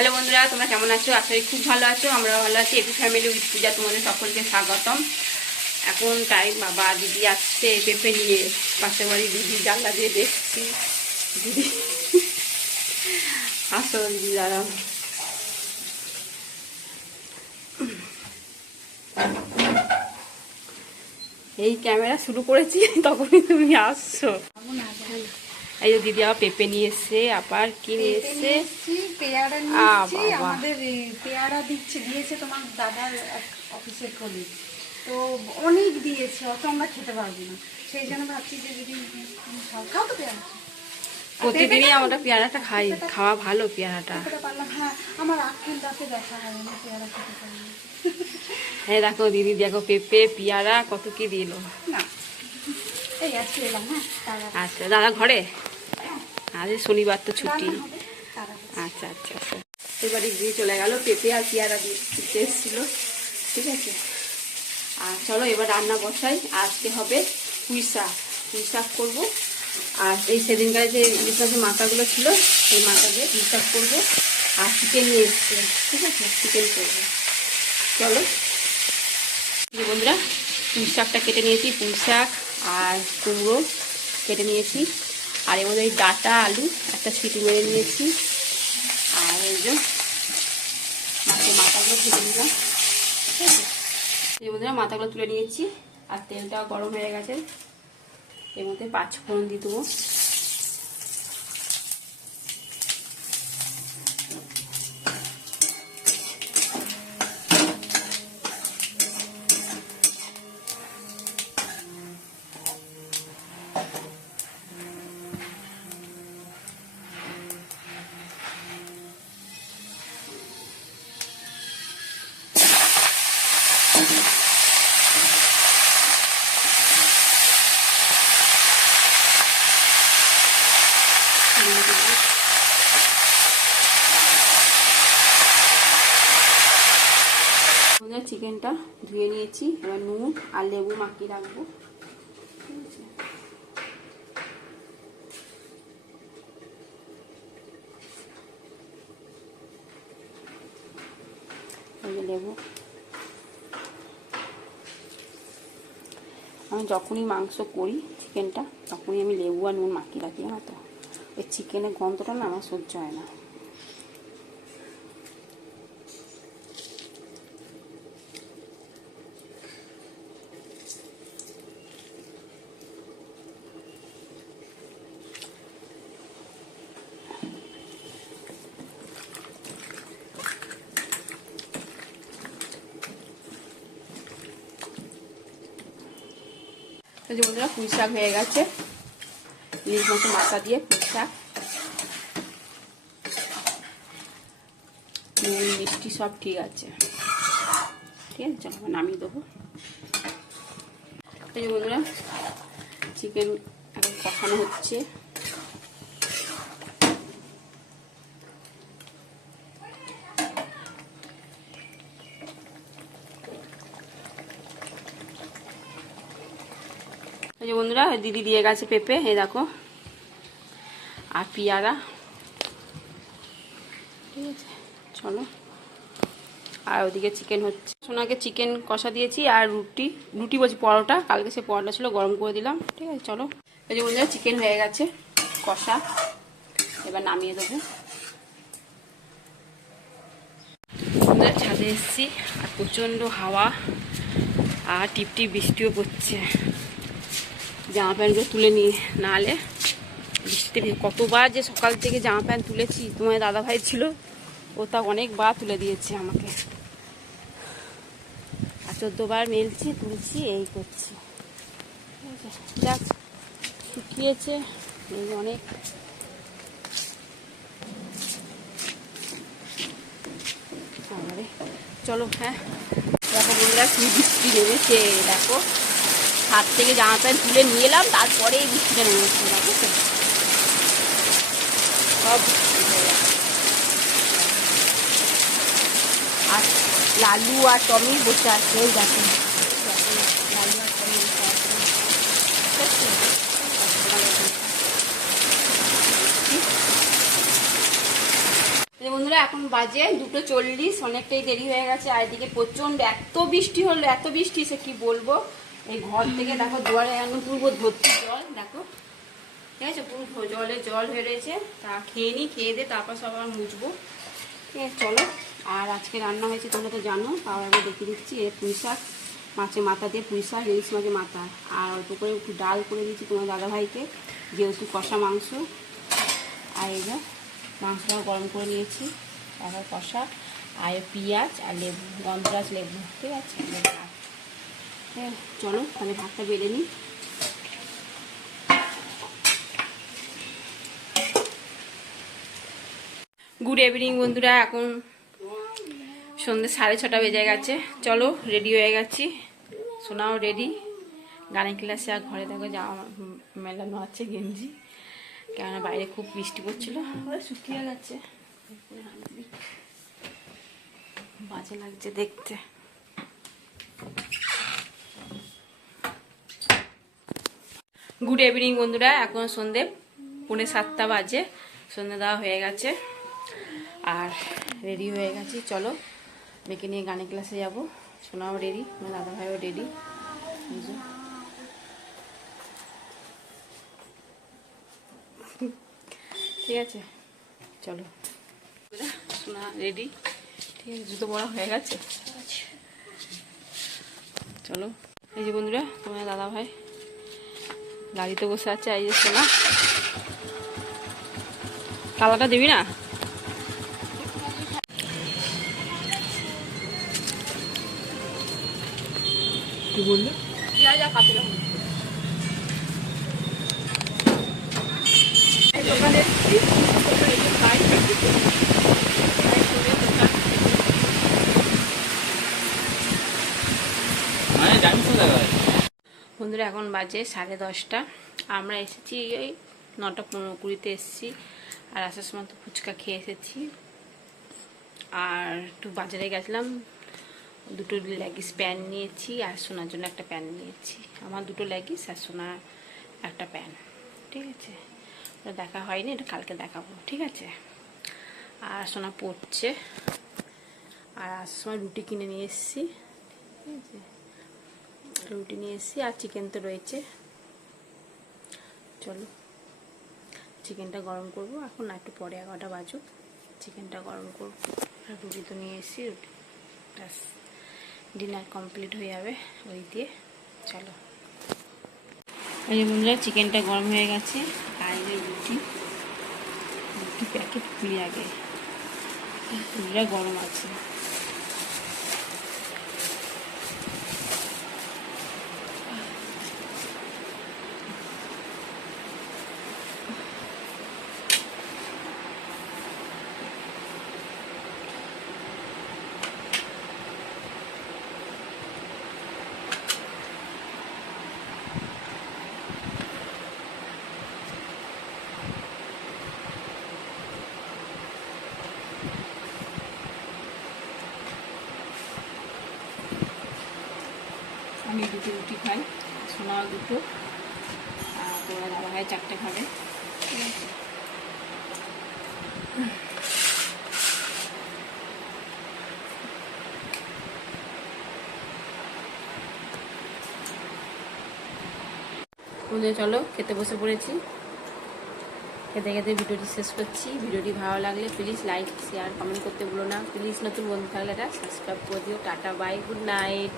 Hello বন্ধুরা, তোমরা কেমন আছো? আশা করি খুব ভালো আছো। আমরা ভালো আছি। এপি ফ্যামিলি উইথ পূজা তোমাদের সকলকে স্বাগতম। এখন টাইম বাবা দিদি আসছে পেঁপে নিয়ে। পাশের বাড়ি দিদি জানলা দিয়ে দেখছি। দিদি আসো দিদি, দাঁড়াও। এই ক্যামেরা শুরু করেছি তখনই তুমি আসছো। এই যে দিদি আবার পেঁপে নিয়ে এসছে, আবার কি নিয়ে এসছে? পেয়ারা নিয়েছি। আমাদের পেয়ারা দিয়েছে তোমার দাদার অফিসের কলিগ, তো অনেক দিয়েছে, অত আমরা খেতে পারবো না। সেই জন্য ভাবছি যে যদি খাও তো পেয়ারা, প্রতিদিনই আমরা পেয়ারাটা খাই, খাওয়া ভালো পেয়ারাটা। হ্যাঁ, আমার আখের দাঁতে দেখা হয় না, পেয়ারা খেতে পারি না। হ্যাঁ দেখো দিদি, দেখো পেঁপে পেয়ারা কত কি দিল। না এই আজকে এলাম। হ্যাঁ আচ্ছা, দাদা ঘরে? আজ শনিবার তো ছুটি। আচ্ছা আচ্ছা আচ্ছা, এবারে দিয়ে চলে গেল পেঁপে আর পেয়ারা দিতে এসেছিলো। ঠিক আছে, আর চলো এবার রান্না বসাই। আজকে হবে পুঁই শাক করবো। আর এই সেদিনকার যে ইলিশ মাছের মাথাগুলো ছিল, সেই মাথা দিয়ে পুঁই শাক করবো। আর চিকেন নিয়ে এসছে, ঠিক আছে, চিকেন করবো। চলো বন্ধুরা, পুঁই শাকটা কেটে নিয়েছি, পুঁই শাক আর কুমড়ো কেটে নিয়েছি। আর এর মধ্যে ডাঁটা আলু একটা সিটি মেরে নিয়েছি। আর এই যে মাছের মাথাগুলো ভেজে নিলাম। ঠিক আছে, এই বন্ধুরা মাথাগুলো তুলে নিয়েছি। আর তেলটাও গরম হয়ে গেছে, এর মধ্যে 5 ফোড়ন দিয়ে দেবো। চিকেনটা ধুয়ে নিয়েছি, এবার নুন আর লেবু মাখিয়ে রাখবো। লেবু আমি যখনই মাংস করি চিকেনটা, তখনই আমি লেবু আর নুন মাখিয়ে রাখি, জানো তো। এই চিকেনের গন্ধটা না আমার সহ্য হয় না। যে বন্ধুরা, পুঁই শাক হয়ে গেছে, ইলিশ মাছের মাথা দিয়ে পুঁই শাক, নুন মিষ্টি সব ঠিক আছে। ঠিক আছে, চলো নামিয়ে দেবো। এই যে বন্ধুরা, চিকেন এখন কষানো হচ্ছে। এই যে বন্ধুরা, দিদি দিয়ে গেছে পেঁপে, এই দেখো, আর পেয়ারা। ঠিক আছে, চলো। আর ওদিকে চিকেন হচ্ছে। সোনাকে চিকেন কষা দিয়েছি, আর রুটি বলছি পরোটা, কালকে সে পরোটা ছিল, গরম করে দিলাম। ঠিক আছে, চলো। এই যে বন্ধুরা, চিকেন হয়ে গেছে কষা, এবার নামিয়ে দেবো। বন্ধুরা, ছাদে এসেছি, আর প্রচণ্ড হাওয়া, আর টিপটিপ বৃষ্টিও পড়ছে। জামা প্যান্টগুলো তুলে নিয়ে, নাহলে বৃষ্টিতে কতবার যে সকাল থেকে জামা প্যান্ট তুলেছি। তোমার দাদা ভাই ছিল, ও তা অনেকবার তুলে দিয়েছে আমাকে। আর 14 বার মেলছি, তুলছি, এই করছি। যাক, শুকিয়েছে এই অনেক। চলো। হ্যাঁ দেখো বন্ধুরা, কি বৃষ্টি নেমেছে, দেখো। হাত থেকে জামা প্যান্ট তুলে নিয়ে এলাম, তারপরে এই বৃষ্টিটা নেমেছে, দেখো সব বৃষ্টি হয়ে গেছে। আর লালু আর টমি বসে আছে, ওই দেখো লালু আর টমি বসে আছে। যে বন্ধুরা এখন বাজে 2:40, অনেকটাই দেরি হয়ে গেছে। আর এদিকে প্রচণ্ড এত বৃষ্টি হলো, এত বৃষ্টি সে কি বলবো। এই ঘর থেকে দেখো দুয়ারে এখন পুরো ভর্তি জল, দেখো ঠিক আছে, পুরো জল হয়ে রয়েছে। তা খেয়ে নিই, খেয়ে দিয়ে তারপর সব আবার মুছবো। ঠিক আছে চলো। আর আজকে রান্না হয়েছে তোমরা তো জানো, তাও একবার দেখিয়ে দিচ্ছি। এই পুঁই শাক, মাছের মাথা দিয়ে পুঁই শাক, ইলিশ মাছের মাথা, আর অল্প করে একটু ডাল করে দিচ্ছি তোমার দাদাভাইকে, যেহেতু কষা মাংস। আর এই যে মাংসটাও গরম করে নিয়েছি, তারপর কষা, আর পেঁয়াজ আর লেবু, গন্ধরাজ লেবু, ঠিক আছে। চলো তাহলে ভাতটা বেড়ে নিই। গুড ইভিনিং বন্ধুরা, এখন সন্ধ্যে 6:30 বেজে গেছে। চলো রেডি হয়ে গেছি, সোনাও রেডি। গানের ক্লাসে আর ঘরে দেখো জামা মেলানো আছে, গেঞ্জি, কেননা বাইরে খুব বৃষ্টি পড়ছিল, ওরা শুকিয়ে গেছে। বাজে লাগছে দেখতে। গুড ইভিনিং বন্ধুরা, এখন সন্ধ্যে 6:45 বাজে, সন্ধ্যে দেওয়া হয়ে গেছে আর রেডি হয়ে গেছি। চলো মেয়েকে নিয়ে গানের ক্লাসে যাবো। সোনাও রেডি, আমার দাদা ভাইও রেডি। ঠিক আছে চলো, সোনা রেডি, ঠিক আছে, জুতো পরা হয়ে গেছে। চলো এই যে বন্ধুরা তোমার দাদা ভাই গাড়িতে বসে আছে। এই যে সোনা, কালাটা দিবি না? কি বললি? যা যা কাছে রাখো। দোকানে বন্ধুরা এখন বাজে 10:30। আমরা এসেছি এই 9:15 এসেছি। আর আসার সময় তো ফুচকা খেয়ে এসেছি। আর একটু বাজারে গেছিলাম, দুটো লেগিস প্যান্ট নিয়েছি, আর সোনার জন্য একটা প্যান্ট নিয়েছি। আমার দুটো লেগিস আর সোনার একটা প্যান্ট, ঠিক আছে। ওটা দেখা হয়নি, এটা কালকে দেখাবো, ঠিক আছে। আর সোনা পড়ছে। আর আসার সময় রুটি কিনে নিয়ে এসেছি, ঠিক আছে, রুটি নিয়ে এসেছি। আর চিকেন তো রয়েছে। চলো চিকেনটা গরম করব এখন, না একটু পরে 11টা বাজুক, চিকেনটা গরম করব। আর রুটি তো নিয়ে এসেছি, রুটি ব্যাস ডিনার কমপ্লিট হয়ে যাবে ওই দিয়ে। চলো এই যে বন্ধুরা চিকেনটা গরম হয়ে গেছে। আর এই রুটি প্যাকেট খুলি আগে, রুটিটা গরম আছে। আমি দুটো রুটি খাই, সোনাও দুটো, আর তোরা দাদা ভাই 4টে খাবে, ঠিক আছে। চলো খেতে বসে পড়েছি। খেতে খেতে ভিডিওটি শেষ করছি। ভিডিওটি ভালো লাগলে প্লিজ লাইক শেয়ার কমেন্ট করতে ভুলো না। প্লিজ নতুন বন্ধু থাকলে এটা সাবস্ক্রাইব করে দিও। Tata bye, good night.